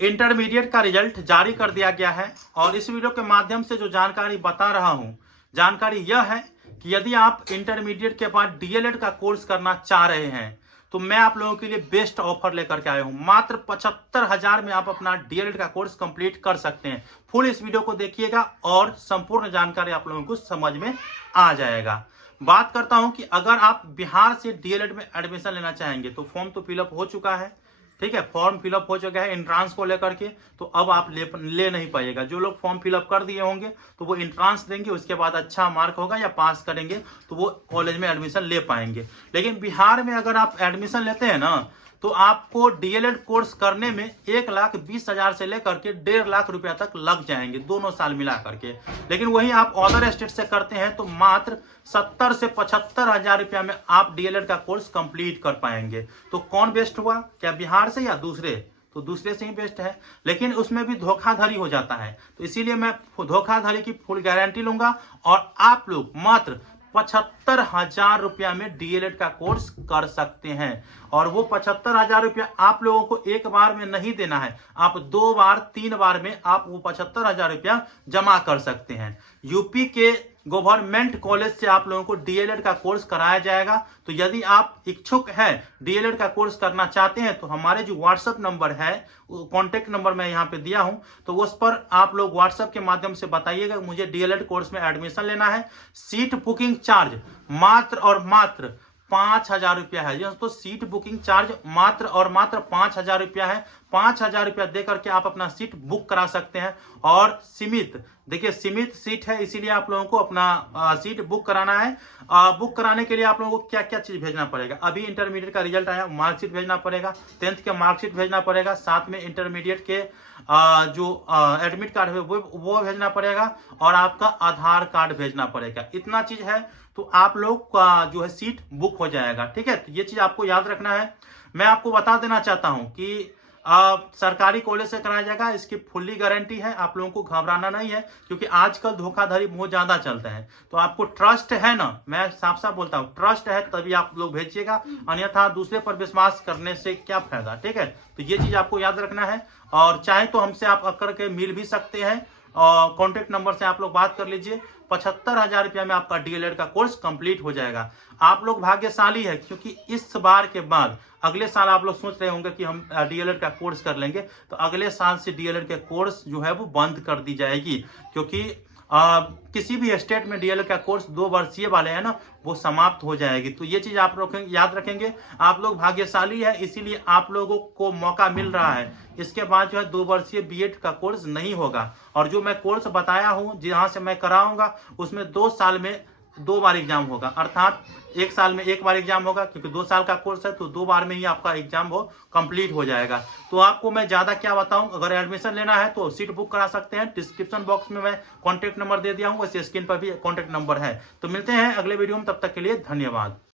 Intermediate का result जारी कर दिया गया है और इस वीडियो के माध्यम से जो जानकारी बता रहा हूं, जानकारी यह है कि यदि आप इंटरमीडिएट के बाद डीएलएड का कोर्स करना चाह रहे हैं तो मैं आप लोगों के लिए बेस्ट ऑफर लेकर के आया हूं। मात्र 75,000 में आप अपना डीएलएड का कोर्स कंप्लीट कर सकते हैं। फुल इस वीडियो को देखिएगा और संपूर्ण जानकारी आप लोगों को समझ में आ जाएगा। बात करता हूं कि अगर आप बिहार से डीएलएड में एडमिशन लेना चाहेंगे तो फॉर्म तो फिलअप हो चुका है, ठीक है, फॉर्म फिलअप हो चुका है एंट्रांस को लेकर के, तो अब आप ले नहीं पाइएगा। जो लोग फॉर्म फिलअप कर दिए होंगे तो वो एंट्रांस देंगे, उसके बाद अच्छा मार्क होगा या पास करेंगे तो वो कॉलेज में एडमिशन ले पाएंगे। लेकिन बिहार में अगर आप एडमिशन लेते हैं ना तो आपको डीएलएड कोर्स करने में 1,20,000 से लेकर के 1.5 लाख रुपया तक लग जाएंगे दोनों साल मिला करके। लेकिन वहीं आप अदर स्टेट से करते हैं तो मात्र 70 से 75,000 रुपया में आप डीएलएड का कोर्स कंप्लीट कर पाएंगे। तो कौन बेस्ट हुआ, क्या बिहार से या दूसरे? तो दूसरे से ही बेस्ट है, लेकिन उसमें भी धोखाधड़ी हो जाता है। तो इसीलिए मैं धोखाधड़ी की फुल गारंटी लूंगा और आप लोग मात्र 75,000 रुपया में डीएलएड का कोर्स कर सकते हैं। और वो 75,000 रुपया आप लोगों को एक बार में नहीं देना है, आप 2 बार 3 बार में आप वो 75,000 रुपया जमा कर सकते हैं। यूपी के गवर्नमेंट कॉलेज से आप लोगों को डीएलएड का कोर्स कराया जाएगा। तो यदि आप इच्छुक हैं डीएलएड का कोर्स करना चाहते हैं तो हमारे जो व्हाट्सएप नंबर है, कॉन्टेक्ट नंबर मैं यहाँ पे दिया हूं, तो उस पर आप लोग व्हाट्सएप के माध्यम से बताइएगा मुझे डीएलएड कोर्स में एडमिशन लेना है। सीट बुकिंग चार्ज मात्र और मात्र 5,000 रुपया है। तो सीट बुकिंग चार्ज मात्र और मात्र 5,000 रुपया है। 5,000 रुपया दे करके आप अपना सीट बुक करा सकते हैं। और सीमित, देखिए सीमित सीट है, इसीलिए आप लोगों को अपना सीट बुक कराना है। बुक कराने के लिए आप लोगों को क्या क्या चीज भेजना पड़ेगा? अभी इंटरमीडिएट का रिजल्ट आया, मार्कशीट भेजना पड़ेगा, 10th के मार्कशीट भेजना पड़ेगा, साथ में इंटरमीडिएट के जो एडमिट कार्ड है वो भेजना पड़ेगा और आपका आधार कार्ड भेजना पड़ेगा। इतना चीज है तो आप लोग का जो है सीट बुक हो जाएगा, ठीक है। तो ये चीज आपको याद रखना है। मैं आपको बता देना चाहता हूं कि सरकारी कॉलेज से कराया जाएगा, इसकी फुल्ली गारंटी है, आप लोगों को घबराना नहीं है, क्योंकि आजकल धोखाधड़ी बहुत ज्यादा चलते हैं। तो आपको ट्रस्ट है ना, मैं साफ साफ बोलता हूँ, ट्रस्ट है तभी आप लोग भेजिएगा, अन्यथा दूसरे पर विश्वास करने से क्या फायदा, ठीक है। तो ये चीज आपको याद रखना है। और चाहे तो हमसे आप आकर के मिल भी सकते हैं और कॉन्टेक्ट नंबर से आप लोग बात कर लीजिए। 75,000 रुपया में आपका डीएलएड का कोर्स कंप्लीट हो जाएगा। आप लोग भाग्यशाली है, क्योंकि इस बार के बाद अगले साल आप लोग सोच रहे होंगे कि हम डीएलएड का कोर्स कर लेंगे, तो अगले साल से डीएलएड के कोर्स जो है वो बंद कर दी जाएगी, क्योंकि किसी भी स्टेट में डीएलएड का कोर्स 2 वर्षीय वाले हैं ना, वो समाप्त हो जाएगी। तो ये चीज आप लोग याद रखेंगे। आप लोग भाग्यशाली है, इसीलिए आप लोगों को मौका मिल रहा है। इसके बाद जो है 2 वर्षीय बीएड का कोर्स नहीं होगा। और जो मैं कोर्स बताया हूं जहां से मैं कराऊंगा उसमें 2 साल में 2 बार एग्जाम होगा, अर्थात 1 साल में 1 बार एग्जाम होगा, क्योंकि 2 साल का कोर्स है तो 2 बार में ही आपका एग्जाम हो कंप्लीट हो जाएगा। तो आपको मैं ज्यादा क्या बताऊं, अगर एडमिशन लेना है तो सीट बुक करा सकते हैं। डिस्क्रिप्शन बॉक्स में मैं कॉन्टेक्ट नंबर दे दिया हूं, वैसे स्क्रीन पर भी कॉन्टेक्ट नंबर है। तो मिलते हैं अगले वीडियो में, तब तक के लिए धन्यवाद।